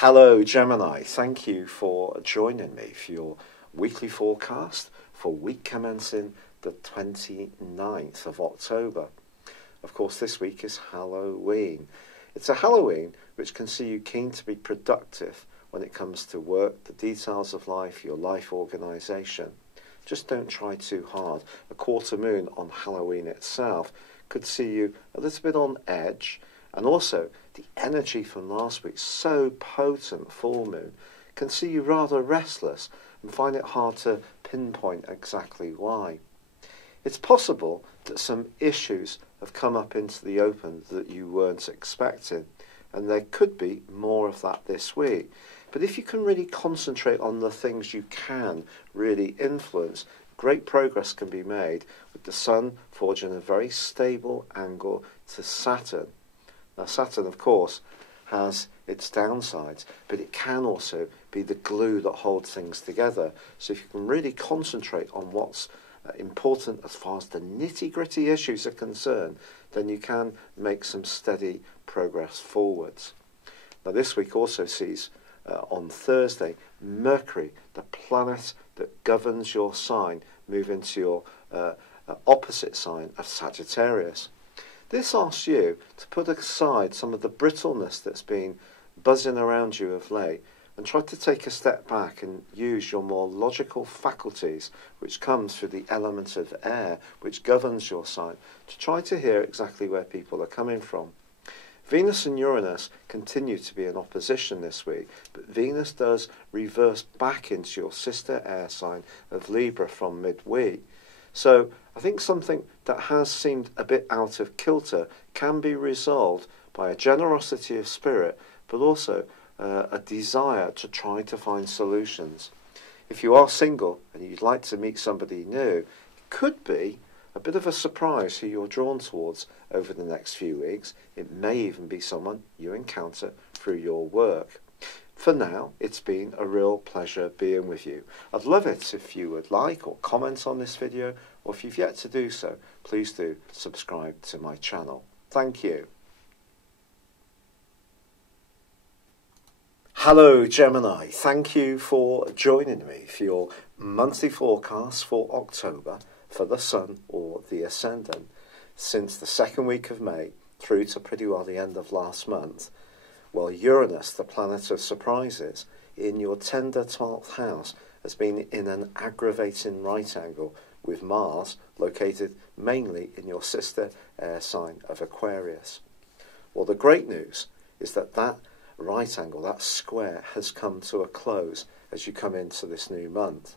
Hello Gemini, thank you for joining me for your weekly forecast for week commencing the 29th of October. Of course, this week is Halloween. It's a Halloween which can see you keen to be productive when it comes to work, the details of life, your life organisation. Just don't try too hard. A quarter moon on Halloween itself could see you a little bit on edge, and also the energy from last week's so potent full moon can see you rather restless and find it hard to pinpoint exactly why. It's possible that some issues have come up into the open that you weren't expecting, and there could be more of that this week. But if you can really concentrate on the things you can really influence, great progress can be made with the Sun forging a very stable angle to Saturn. Now, Saturn, of course, has its downsides, but it can also be the glue that holds things together. So if you can really concentrate on what's important as far as the nitty-gritty issues are concerned, then you can make some steady progress forwards. Now, this week also sees, on Thursday, Mercury, the planet that governs your sign, move into your opposite sign of Sagittarius. This asks you to put aside some of the brittleness that's been buzzing around you of late and try to take a step back and use your more logical faculties, which comes through the element of air, which governs your sign, to try to hear exactly where people are coming from. Venus and Uranus continue to be in opposition this week, but Venus does reverse back into your sister air sign of Libra from midweek. So I think something that has seemed a bit out of kilter can be resolved by a generosity of spirit, but also a desire to try to find solutions. If you are single and you'd like to meet somebody new, it could be a bit of a surprise who you're drawn towards over the next few weeks. It may even be someone you encounter through your work. For now, it's been a real pleasure being with you. I'd love it if you would like or comment on this video, or if you've yet to do so, please do subscribe to my channel. Thank you. Hello Gemini, thank you for joining me for your monthly forecast for October for the Sun or the Ascendant. Since the second week of May through to pretty well the end of last month, well, Uranus, the planet of surprises, in your tender 12th house, has been in an aggravating right angle with Mars, located mainly in your sister air sign of Aquarius. Well, the great news is that that right angle, that square, has come to a close as you come into this new month.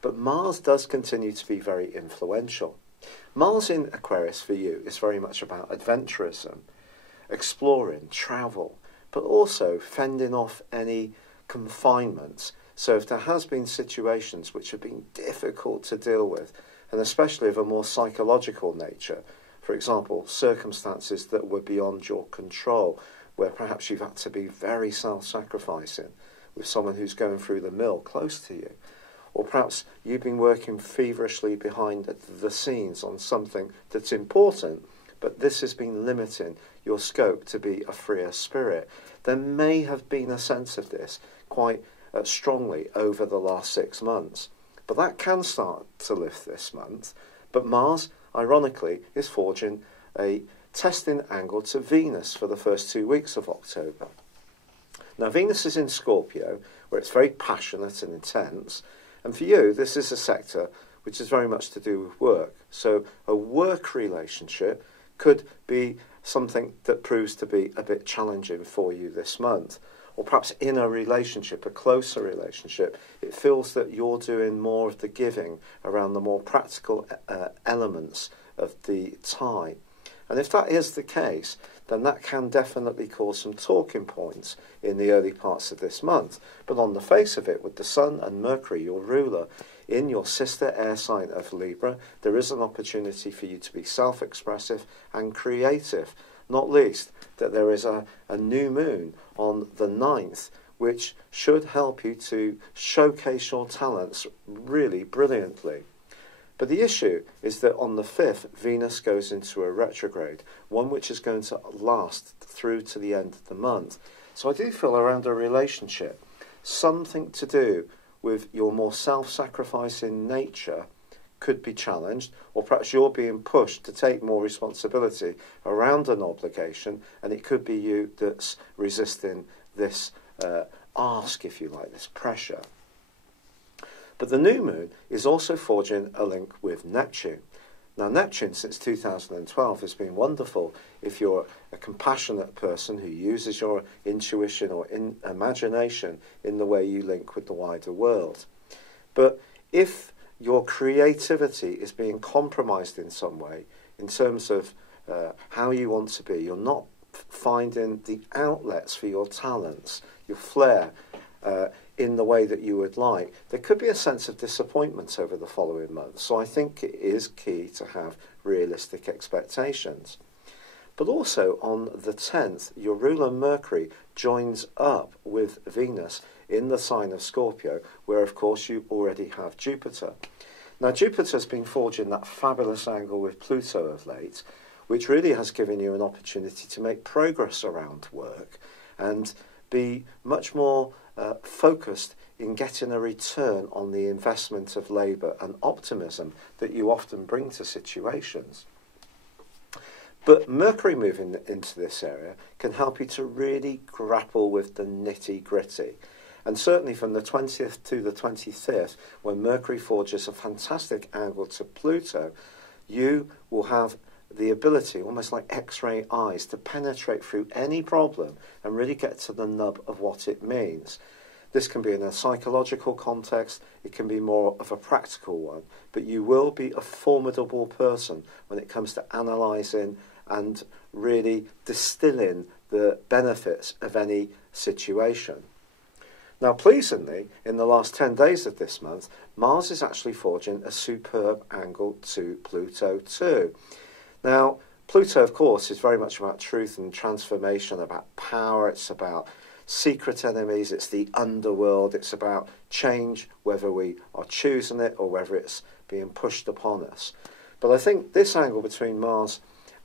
But Mars does continue to be very influential. Mars in Aquarius for you is very much about adventurism, exploring, travel, but also fending off any confinements. So if there has been situations which have been difficult to deal with, and especially of a more psychological nature, for example, circumstances that were beyond your control, where perhaps you've had to be very self-sacrificing with someone who's going through the mill close to you, or perhaps you've been working feverishly behind the scenes on something that's important, but this has been limiting your scope to be a freer spirit. There may have been a sense of this quite strongly over the last 6 months, but that can start to lift this month. But Mars, ironically, is forging a testing angle to Venus for the first 2 weeks of October. Now, Venus is in Scorpio, where it's very passionate and intense, and for you, this is a sector which is very much to do with work. So a work relationship could be something that proves to be a bit challenging for you this month. Or perhaps in a relationship, a closer relationship, it feels that you're doing more of the giving around the more practical elements of the tie. And if that is the case, then that can definitely cause some talking points in the early parts of this month. But on the face of it, with the Sun and Mercury, your ruler, in your sister air sign of Libra, there is an opportunity for you to be self-expressive and creative. Not least that there is a new moon on the 9th, which should help you to showcase your talents really brilliantly. But the issue is that on the 5th, Venus goes into a retrograde, one which is going to last through to the end of the month. So I do feel around a relationship, something to do with your more self-sacrificing nature could be challenged, or perhaps you're being pushed to take more responsibility around an obligation, and it could be you that's resisting this ask, if you like, this pressure. But the new moon is also forging a link with Neptune. Now, Neptune, since 2012, has been wonderful if you're a compassionate person who uses your intuition or imagination in the way you link with the wider world. But if your creativity is being compromised in some way, in terms of how you want to be, you're not finding the outlets for your talents, your flair, in the way that you would like, there could be a sense of disappointment over the following months. So I think it is key to have realistic expectations. But also on the 10th, your ruler Mercury joins up with Venus in the sign of Scorpio, where of course you already have Jupiter. Now Jupiter's been forging that fabulous angle with Pluto of late, which really has given you an opportunity to make progress around work and be much more focused in getting a return on the investment of labour and optimism that you often bring to situations. But Mercury moving into this area can help you to really grapple with the nitty-gritty. And certainly from the 20th to the 25th, when Mercury forges a fantastic angle to Pluto, you will have the ability, almost like X-ray eyes, to penetrate through any problem and really get to the nub of what it means. This can be in a psychological context, it can be more of a practical one, but you will be a formidable person when it comes to analysing and really distilling the benefits of any situation. Now, pleasingly, in the last 10 days of this month, Mars is actually forging a superb angle to Pluto too. Now, Pluto, of course, is very much about truth and transformation, about power, it's about secret enemies, it's the underworld, it's about change, whether we are choosing it or whether it's being pushed upon us. But I think this angle between Mars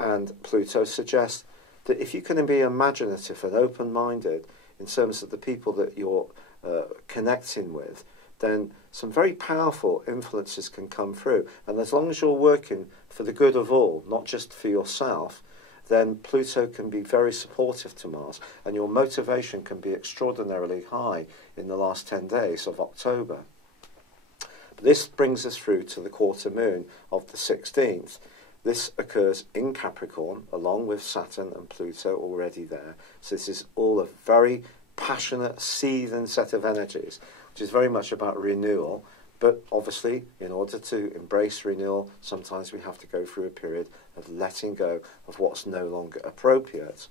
and Pluto suggests that if you can be imaginative and open-minded in terms of the people that you're connecting with, then some very powerful influences can come through. And as long as you're working for the good of all, not just for yourself, then Pluto can be very supportive to Mars, and your motivation can be extraordinarily high in the last 10 days of October. This brings us through to the quarter moon of the 16th. This occurs in Capricorn, along with Saturn and Pluto already there. So this is all a very passionate, seething set of energies, which is very much about renewal. But obviously, in order to embrace renewal, sometimes we have to go through a period of letting go of what's no longer appropriate.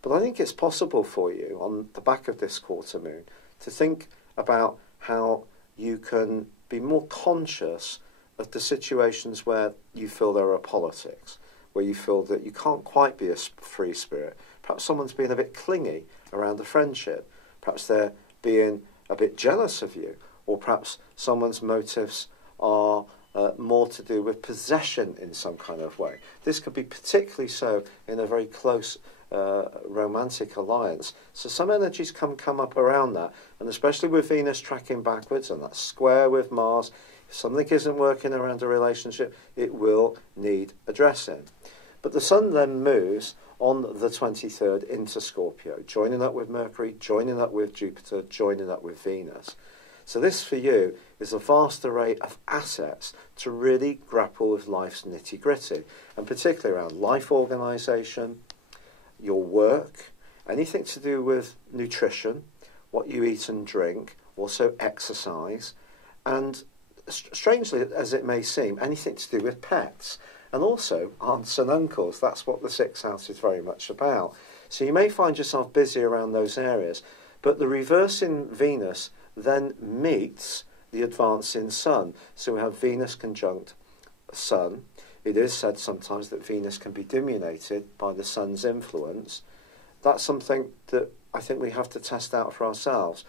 But I think it's possible for you, on the back of this quarter moon, to think about how you can be more conscious of the situations where you feel there are politics, where you feel that you can't quite be a free spirit. Perhaps someone's being a bit clingy around a friendship. Perhaps they're being a bit jealous of you. Or perhaps someone's motives are more to do with possession in some kind of way. This could be particularly so in a very close romantic alliance. So some energies can come up around that, and especially with Venus tracking backwards and that square with Mars, if something isn't working around a relationship, it will need addressing. But the Sun then moves on the 23rd into Scorpio, joining up with Mercury, joining up with Jupiter, joining up with Venus. So this for you is a vast array of assets to really grapple with life's nitty-gritty, and particularly around life organisation, your work, anything to do with nutrition, what you eat and drink, also exercise, and strangely as it may seem, anything to do with pets, and also aunts and uncles. That's what the sixth house is very much about. So you may find yourself busy around those areas, but the reversing Venus then meets the advancing Sun. So we have Venus conjunct Sun. It is said sometimes that Venus can be dominated by the Sun's influence. That's something that I think we have to test out for ourselves.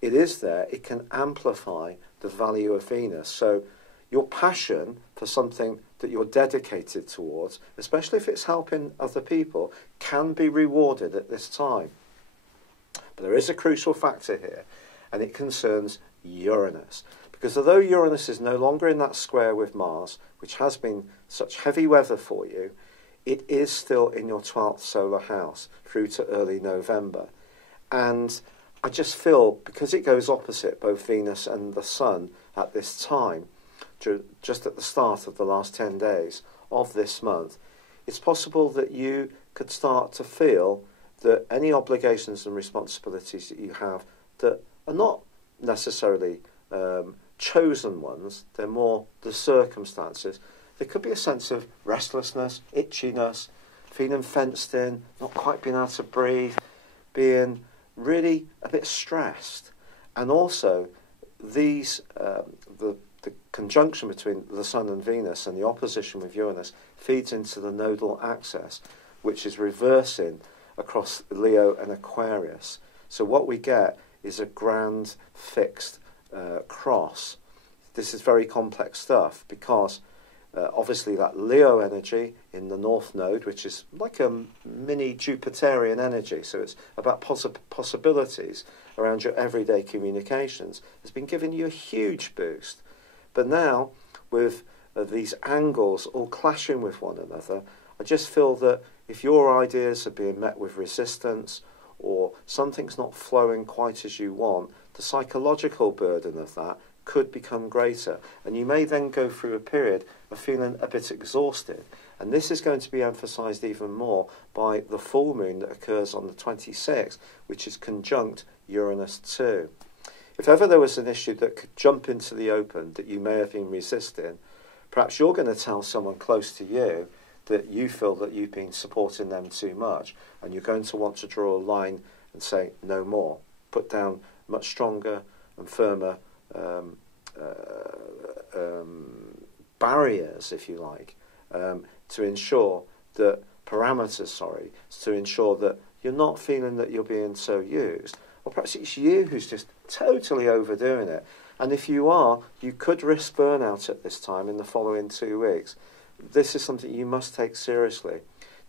It is there. It can amplify the value of Venus. So your passion for something that you're dedicated towards, especially if it's helping other people, can be rewarded at this time. But there is a crucial factor here, and it concerns Uranus. Because although Uranus is no longer in that square with Mars, which has been such heavy weather for you, it is still in your 12th solar house through to early November. And I just feel, because it goes opposite both Venus and the Sun at this time, just at the start of the last 10 days of this month, it's possible that you could start to feel that any obligations and responsibilities that you have that are not necessarily chosen ones, they're more the circumstances. There could be a sense of restlessness, itchiness, feeling fenced in, not quite being able to breathe, being really a bit stressed. And also, these the conjunction between the Sun and Venus and the opposition with Uranus feeds into the nodal axis, which is reversing across Leo and Aquarius. So what we get is a grand fixed cross. This is very complex stuff because obviously that Leo energy in the North Node, which is like a mini Jupiterian energy, so it's about possibilities around your everyday communications, has been giving you a huge boost. But now, with these angles all clashing with one another, I just feel that if your ideas are being met with resistance or something's not flowing quite as you want, the psychological burden of that could become greater. And you may then go through a period of feeling a bit exhausted. And this is going to be emphasised even more by the full moon that occurs on the 26th, which is conjunct Uranus 2. If ever there was an issue that could jump into the open that you may have been resisting, perhaps you're going to tell someone close to you that you feel that you've been supporting them too much, and you're going to want to draw a line and say no more, put down much stronger and firmer barriers, if you like, to ensure that to ensure that you're not feeling that you're being so used. Or perhaps it's you who's just totally overdoing it. And if you are, you could risk burnout at this time in the following 2 weeks. This is something you must take seriously.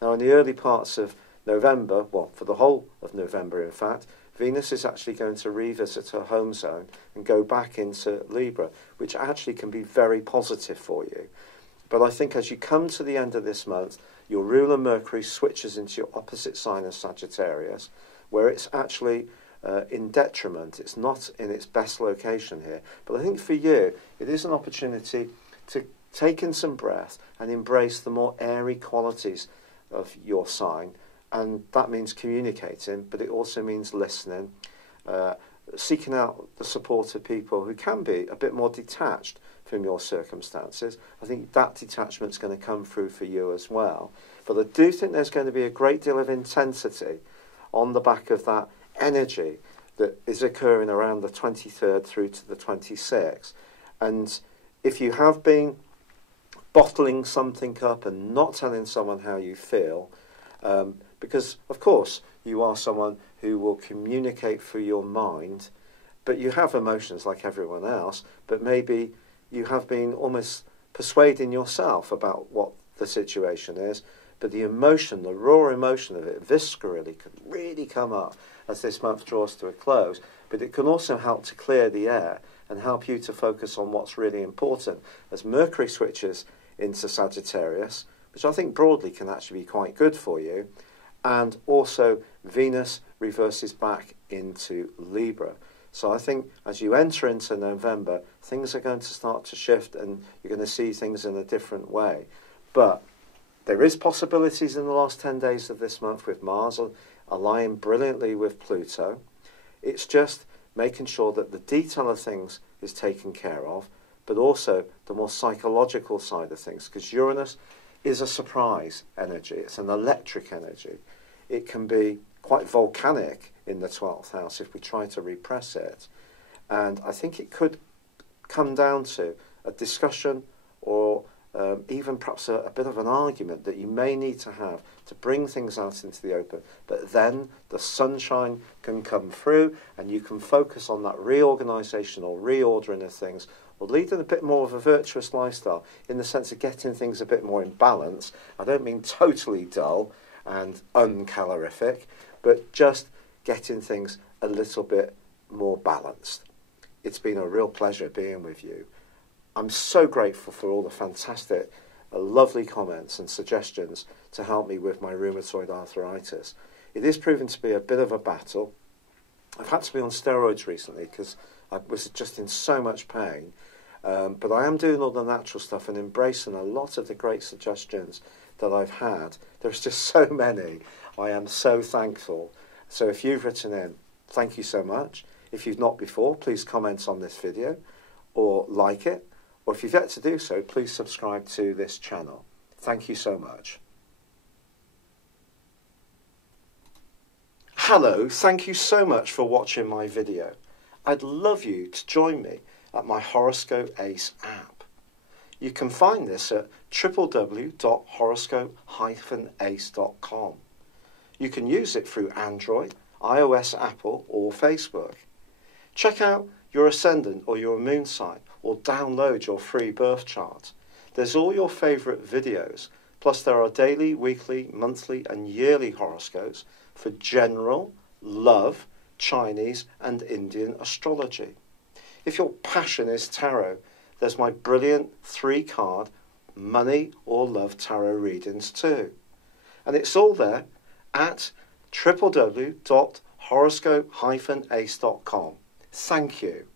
Now, in the early parts of November, well, for the whole of November, in fact, Venus is actually going to revisit her home zone and go back into Libra, which actually can be very positive for you. But I think as you come to the end of this month, your ruler Mercury switches into your opposite sign of Sagittarius, where it's actually in detriment. It's not in its best location here. But I think for you, it is an opportunity to take in some breath and embrace the more airy qualities of your sign. And that means communicating, but it also means listening, seeking out the support of people who can be a bit more detached from your circumstances. I think that detachment's going to come through for you as well. But I do think there's going to be a great deal of intensity on the back of that energy that is occurring around the 23rd through to the 26th. And if you have been bottling something up and not telling someone how you feel, because, of course, you are someone who will communicate through your mind, but you have emotions like everyone else, but maybe you have been almost persuading yourself about what the situation is, but the emotion, the raw emotion of it, viscerally, could really come up as this month draws to a close, but it can also help to clear the air and help you to focus on what's really important. As Mercury switches into Sagittarius, which I think broadly can actually be quite good for you, and also Venus reverses back into Libra. So I think as you enter into November, things are going to start to shift and you're going to see things in a different way. But there is possibilities in the last 10 days of this month with Mars aligning brilliantly with Pluto. It's just making sure that the detail of things is taken care of, but also the more psychological side of things, because Uranus is a surprise energy. It's an electric energy. It can be quite volcanic in the 12th house if we try to repress it. And I think it could come down to a discussion or even perhaps a bit of an argument that you may need to have to bring things out into the open, but then the sunshine can come through and you can focus on that reorganisation or reordering of things, or leading a bit more of a virtuous lifestyle in the sense of getting things a bit more in balance. I don't mean totally dull and uncalorific, but just getting things a little bit more balanced. It's been a real pleasure being with you. I'm so grateful for all the fantastic, lovely comments and suggestions to help me with my rheumatoid arthritis. It is proven to be a bit of a battle. I've had to be on steroids recently because I was just in so much pain. But I am doing all the natural stuff and embracing a lot of the great suggestions that I've had. There's just so many. I am so thankful. So if you've written in, thank you so much. If you've not before, please comment on this video or like it. Or if you've yet to do so, please subscribe to this channel. Thank you so much. Hello, thank you so much for watching my video. I'd love you to join me at my Horoscope Ace app. You can find this at www.horoscope-ace.com. You can use it through Android, iOS, Apple or Facebook. Check out your ascendant or your moon sign or download your free birth chart. There's all your favourite videos, plus there are daily, weekly, monthly and yearly horoscopes for general, love, Chinese and Indian astrology. If your passion is tarot, there's my brilliant 3-card money or love tarot readings too. And it's all there at www.horoscope-ace.com. Thank you.